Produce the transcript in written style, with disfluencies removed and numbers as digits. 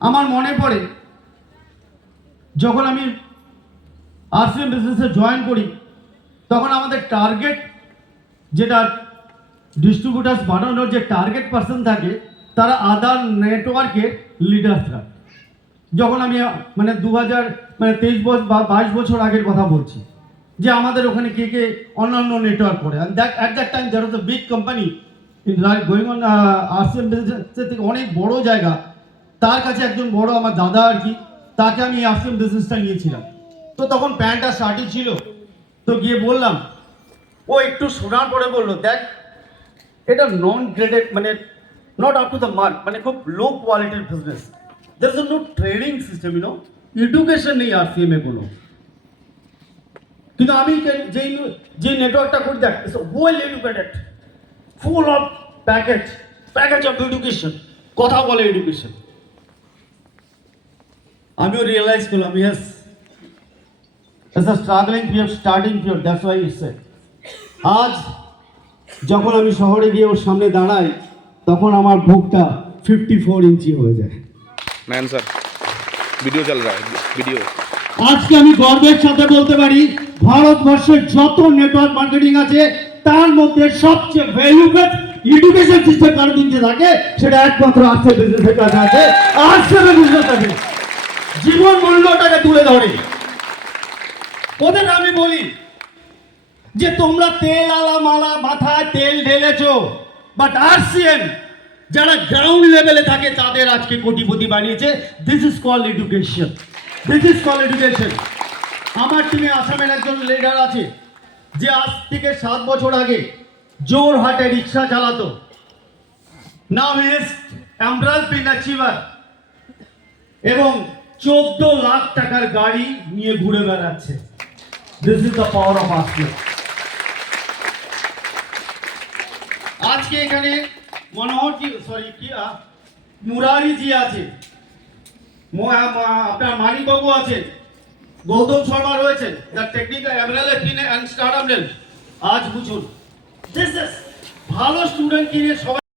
আমার মনে পড়ে যখন আমি আরসিএম বিজনেসে জয়েন করি, তখন আমাদের টার্গেট যেটা ডিস্ট্রিবিউটার্স বানানোর যে টার্গেট পার্সন থাকে, তারা আদার নেটওয়ার্কের লিডাররা। যখন আমি মানে 23 বছর বা 22 বছর আগের কথা বলছি, যে আমাদের ওখানে কে কে অন্যান্য নেটওয়ার্ক করে, at that time there was a big company going on RCM বিজনেসের থেকে অনেক বড় জায়গা। তার কাছে একজন বড় আমার দাদা আর কি, তাকে আমি আরসিএম বিজনেসটা নিয়েছিলাম। তো তখন প্যান্ট আর শার্টই ছিল। তো গিয়ে বললাম, ও একটু শোনার পরে বললো, দেখ এটা নন গ্রেডেড, মানে not up to the mark, মানে খুব লো কোয়ালিটির business. There is no training system, education নেই আরসিএম এ কোনো। কিন্তু আমি যে নেটওয়ার্কটা করি, দেখ it's well educated, full of package of education, কথা বলে এডুকেশন। আমিও রিয়েলাইজ করলাম, yes it's a struggling period, starting period, that's why it's said. আজ যখন আমি শহরে গিয়ে ওর সামনে দাঁড়াই, তখন আমার বুকটা 54 ইঞ্চি হয়ে যায়। मैन सर वीडियो चल रहा है वीडियो। আজকে আমি গর্বের সাথে বলতে পারি, ভারতবর্ষের যত নেটওয়ার্ক মার্কেটিং আছে, তার মধ্যে সবচেয়ে ভ্যালুয়েবল এডুকেশন সিস্টেম কারো দিকে থাকে, সেটা একমাত্র আরসিএম বিজনেসের কাছে আছে। আরসিএম বিজনেস আছে, জীবন মূল্যটাকে তুলে ধরে। ওদের আমি বলি যে তোমরা তেল আলা মালা মাথায় তেল ঢেলেছো, বাট আরসিএম যারা গ্রাউন্ড লেভেলে থাকে তাদের আজকে কোটিপতি বানিয়েছে। This is call education, this is call education. আমার টিমে আসামের একজন লিডার আছে, যে আজ থেকে 7 বছর আগে জোরহাটে রিক্সা চালাতো। Now he is emerald pin achiever, এবং 14 লাখ টাকার গাড়ি নিয়ে ঘুরে বেড়াচ্ছে। This is the power of RCM. আজকে এখানে মনোহর মুরারি জি আছে, আপনার মানিক বাবু আছেন, গৌতম শর্মা রয়েছেন, the technical MLA and startup. আজ বুঝুন, দিস ইজ ভালো স্টুডেন্ট কিনে সবাই